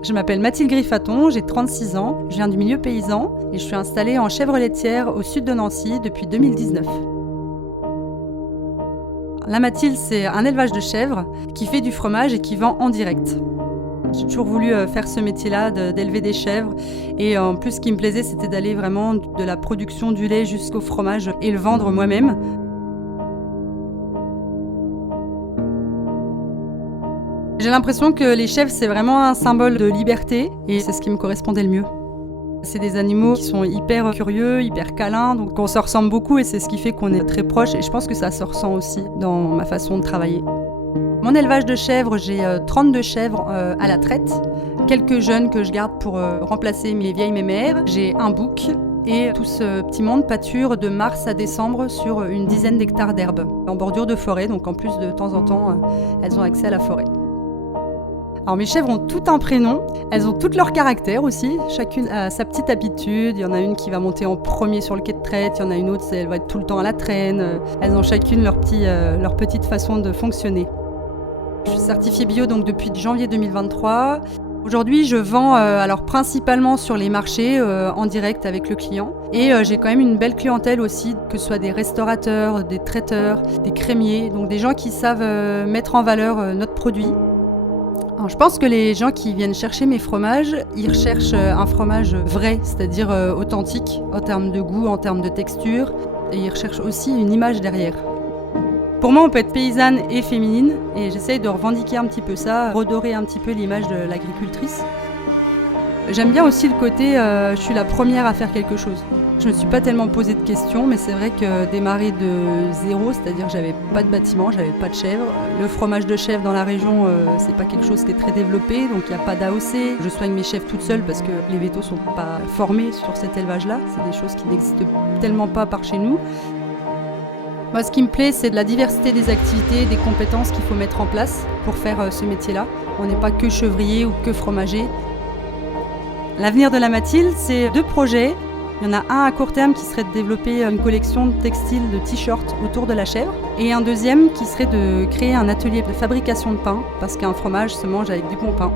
Je m'appelle Mathilde Griffaton, j'ai 36 ans, je viens du milieu paysan et je suis installée en chèvre laitière au sud de Nancy depuis 2019. La Mathilde, c'est un élevage de chèvres qui fait du fromage et qui vend en direct. J'ai toujours voulu faire ce métier-là, d'élever des chèvres. Et en plus, ce qui me plaisait, c'était d'aller vraiment de la production du lait jusqu'au fromage et le vendre moi-même. J'ai l'impression que les chèvres, c'est vraiment un symbole de liberté et c'est ce qui me correspondait le mieux. C'est des animaux qui sont hyper curieux, hyper câlins, donc on se ressemble beaucoup et c'est ce qui fait qu'on est très proches et je pense que ça se ressent aussi dans ma façon de travailler. Mon élevage de chèvres, j'ai 32 chèvres à la traite, quelques jeunes que je garde pour remplacer mes vieilles mémères. J'ai un bouc et tout ce petit monde pâture de mars à décembre sur une dizaine d'hectares d'herbe en bordure de forêt, donc en plus de temps en temps, elles ont accès à la forêt. Alors mes chèvres ont tout un prénom, elles ont toutes leur caractère aussi, chacune a sa petite habitude, il y en a une qui va monter en premier sur le quai de traite, il y en a une autre, elle va être tout le temps à la traîne, elles ont chacune leur petite façon de fonctionner. Je suis certifiée bio donc depuis janvier 2023. Aujourd'hui je vends alors principalement sur les marchés en direct avec le client et j'ai quand même une belle clientèle aussi, que ce soit des restaurateurs, des traiteurs, des crémiers, donc des gens qui savent mettre en valeur notre produit. Alors, je pense que les gens qui viennent chercher mes fromages, ils recherchent un fromage vrai, c'est-à-dire authentique en termes de goût, en termes de texture, et ils recherchent aussi une image derrière. Pour moi, on peut être paysanne et féminine, et j'essaye de revendiquer un petit peu ça, redorer un petit peu l'image de l'agricultrice. J'aime bien aussi le côté je suis la première à faire quelque chose. Je ne me suis pas tellement posé de questions, mais c'est vrai que démarrer de zéro, c'est-à-dire que j'avais pas de bâtiment, j'avais pas de chèvre. Le fromage de chèvre dans la région, c'est pas quelque chose qui est très développé, donc il n'y a pas d'AOC. Je soigne mes chèvres toute seule parce que les vétos sont pas formés sur cet élevage-là. C'est des choses qui n'existent tellement pas par chez nous. Moi, ce qui me plaît, c'est de la diversité des activités, des compétences qu'il faut mettre en place pour faire ce métier-là. On n'est pas que chevrier ou que fromager. L'avenir de la Mathilde, c'est 2 projets. Il y en a un à court terme qui serait de développer une collection de textiles, de t-shirts autour de la chèvre. Et un deuxième qui serait de créer un atelier de fabrication de pain, parce qu'un fromage se mange avec du bon pain.